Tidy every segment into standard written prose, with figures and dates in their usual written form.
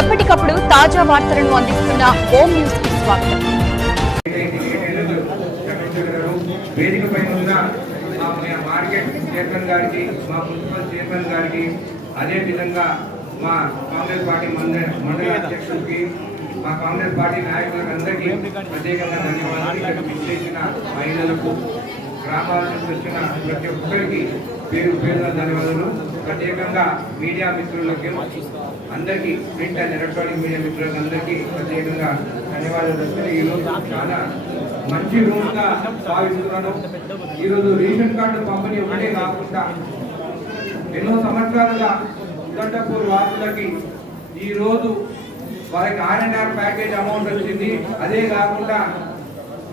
ఎప్పటికప్పుడు తాజా వార్తలను అందిస్తున్న హోమ్ న్యూస్ కి స్వాగతం. వేదికపై ఉన్న మార్కెట్ చైర్మన్ గారికి, మా మున్సిపల్ చైర్మన్ గారికి, అదేవిధంగా మా కాంగ్రెస్ పార్టీ మండల అధ్యక్షుడికి, మా కాంగ్రెస్ పార్టీ నాయకులకు అందరికీ ప్రత్యేకంగా ధన్యవాదాలు. ఇక్కడ విచ్చేసిన మహిళలకు, గ్రామాల నుంచి వచ్చిన ప్రతి ఒక్కరికి పేరు పేరున ధన్యవాదాలు. ప్రత్యేకంగా మీడియా మిత్రులకి అందరికీ, ప్రింట్ అండ్ ఎలక్ట్రానిక్ మీడియా మిత్రులకు అందరికీ ప్రత్యేకంగా ధన్యవాదాలు. ఈరోజు చాలా మంచి రోజుగా భావిస్తున్నాను. ఈరోజు రేషన్ కార్డు పంపిణీ ఒకటే కాకుండా ఎన్నో సంవత్సరాలుగా ఉదండపూర్ వాసులకి ఈరోజు వారికి R&R ప్యాకేజ్ అమౌంట్ వచ్చింది. అదే కాకుండా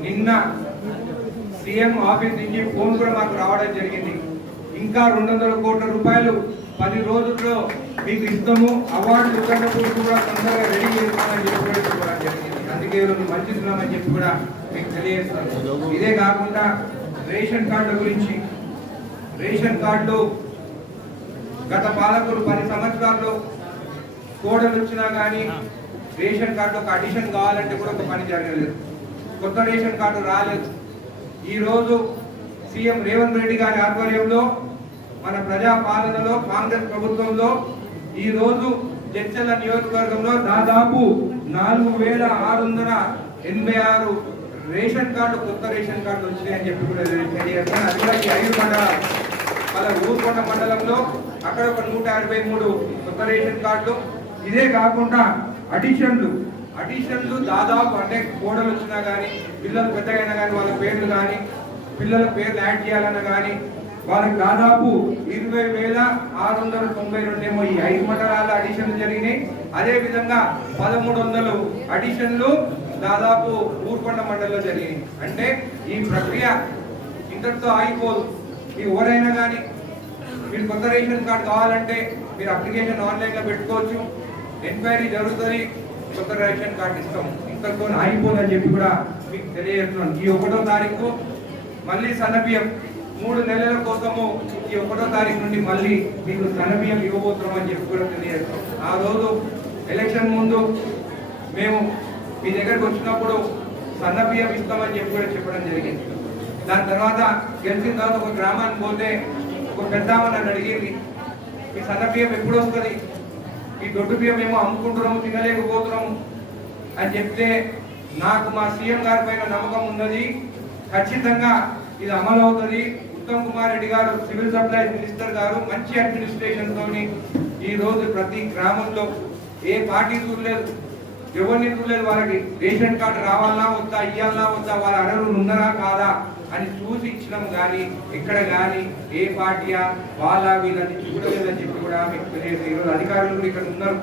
నిన్న సీఎం ఆఫీస్ నుంచి ఫోన్ కూడా మాకు రావడం జరిగింది. ఇంకా 200 కోట్ల రూపాయలు 10 రోజుల్లో మీకు ఇస్తాము, అవార్డు ఉదండపూర్ కూడా తొందరగా రెడీ చేస్తామని చెప్పి కూడా జరిగింది. అందుకే మంచిస్తున్నామని చెప్పి కూడా మీకు తెలియజేస్తాను. ఇదే కాకుండా రేషన్ కార్డు గురించి, రేషన్ కార్డు గత పాలకులు 10 సంవత్సరాల్లో కోడలు వచ్చినా కానీ రేషన్ కార్డు ఒక అడిషన్ కావాలంటే కూడా ఒక పని జరగలేదు. కొత్త రేషన్ కార్డు రాలేదు. ఈరోజు సీఎం రేవంత్ రెడ్డి గారి ఆధ్వర్యంలో మన ప్రజా పాలనలో, కాంగ్రెస్ ప్రభుత్వంలో ఈరోజు జడ్చర్ల నియోజకవర్గంలో దాదాపు 4686 రేషన్ కార్డు, కొత్త రేషన్ కార్డు వచ్చినాయని చెప్పి కూడా తెలియజేస్తాను. అది కూడా ఈ 5 మండలాలు, అలా ఊరుకొండ మండలంలో అక్కడ ఒక 153 కొత్త రేషన్ కార్డులు. ఇదే కాకుండా అడిషన్లు దాదాపు, అంటే కోడలు వచ్చినా కానీ, పిల్లలు పెద్దగైనా కానీ వాళ్ళ పేర్లు కానీ, పిల్లల పేర్లు యాడ్ చేయాలన్నా కానీ వాళ్ళకి దాదాపు 20,692 ఏమో ఈ 5 మండలాల అడిషన్లు జరిగినాయి. అదేవిధంగా 1300 అడిషన్లు దాదాపు ఊరుకొండ మండలంలో జరిగినాయి. అంటే ఈ ప్రక్రియ ఇంతటితో ఆగిపోదు. మీరు ఎవరైనా కానీ మీరు కొత్త రేషన్ కార్డు కావాలంటే మీరు అప్లికేషన్ ఆన్లైన్లో పెట్టుకోవచ్చు, ఎంక్వైరీ జరుగుతుంది, కొత్త రేషన్ కార్డు ఇస్తాం. ఇంతటితో ఆగిపోదని చెప్పి కూడా మీకు తెలియజేస్తున్నాను. ఈ 1వ తారీఖు మళ్ళీ సన్నబియ్యం 3 నెలల కోసము ఈ 1వ తారీఖు నుండి మళ్ళీ మీకు సన్నబియ్యం ఇవ్వబోతున్నాం అని చెప్పి కూడా తెలియజేస్తాం. ఆ రోజు ఎలక్షన్ ముందు మేము మీ దగ్గరకు వచ్చినప్పుడు సన్నబియ్యం ఇస్తామని చెప్పి కూడా చెప్పడం జరిగింది. దాని తర్వాత గెలిచిన తర్వాత ఒక గ్రామానికి పోతే ఒక పెద్దామ నన్ను అడిగింది, మీ సన్నబియ్యం ఎప్పుడు వస్తుంది, ఈ దొడ్డు బియ్యం ఏమో అమ్ముకుంటున్నాము, తినలేకపోతున్నాము అని చెప్తే, నాకు మా సీఎం గారి పైన నమ్మకం ఉన్నది, ఖచ్చితంగా ఇది అమలు అవుతుంది. ఉత్తమ్ కుమార్ రెడ్డి గారు, సివిల్ సప్లైస్ మినిస్టర్ గారు మంచి అడ్మినిస్ట్రేషన్ తోని ఈ రోజు ప్రతి గ్రామంలో ఏ పార్టీ చూడలేదు, ఎవరిని చూడలేదు, వాళ్ళకి రేషన్ కార్డు రావాలా వద్దా, ఇయ్యాలా వద్దా, వాళ్ళ అర్హులు ఉన్నారా కాదా అని చూసి ఇచ్చినాం. కానీ ఎక్కడ కానీ ఏ పార్టీయా వాళ్ళ వీళ్ళని చూడలేదని చెప్పి కూడా మీకు తెలియదు. ఈరోజు అధికారులు కూడా ఇక్కడ ఉన్నారు,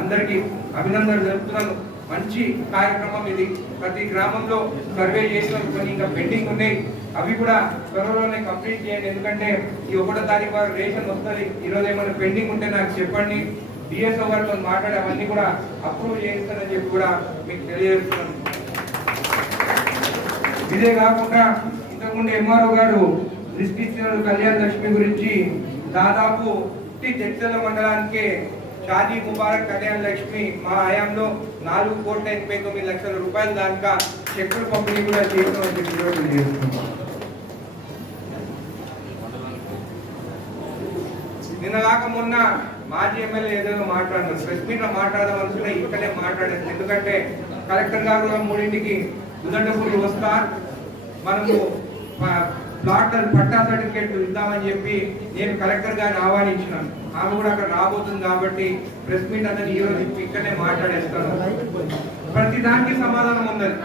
అందరికీ అభినందనలు తెలుపుతున్నాను. మంచి కార్యక్రమం ఇది. ప్రతి గ్రామంలో సర్వే చేసిన కొన్ని ఇంకా పెండింగ్ ఉన్నాయి, అవి కూడా త్వరలోనే కంప్లీట్ చేయండి. ఎందుకంటే ఈ 1వ తారీఖు వరకు రేషన్ వస్తుంది. ఈరోజు ఏమైనా పెండింగ్ ఉంటే నాకు చెప్పండి, డిఎస్ఓ గారితో మాట్లాడి అవన్నీ కూడా అప్రూవ్ చేయిస్తానని చెప్పి కూడా మీకు తెలియజేస్తున్నాను. ఇదే కాకుండా ఇంతకుముందు ఎంఆర్ఓ గారు లిస్ట్ ఇచ్చిన కళ్యాణ లక్ష్మి గురించి దాదాపు జడ్చర్ల మండలానికి షాదీ ముబారక్ కళ్యాణ లక్ష్మి మా హయాంలో 4,89,00,000 రూపాయలు దాకా చెక్కులు పంపిణీ కూడా చేస్తామని చెప్పి తెలియజేస్తున్నాం. నిన్న కాక మొన్న మాజీ ఎమ్మెల్యే ఏదైనా మాట్లాడినారు, ప్రెస్ మీట్ లో మాట్లాడదామనుకున్నా ఇక్కడే మాట్లాడారు. ఎందుకంటే కలెక్టర్ గారు 3ంటికి ఉదండపూర్ వస్తా, మనము ప్లాట్ పట్టా సర్టిఫికేట్ ఇద్దామని చెప్పి నేను కలెక్టర్ గారిని ఆహ్వానించినాను. ఆమె కూడా అక్కడ రాబోతుంది కాబట్టి ప్రెస్ మీట్ అనేది ఈరోజు ఇక్కడనే మాట్లాడేస్తాను. ప్రతి దానికి సమాధానం ఉన్నది.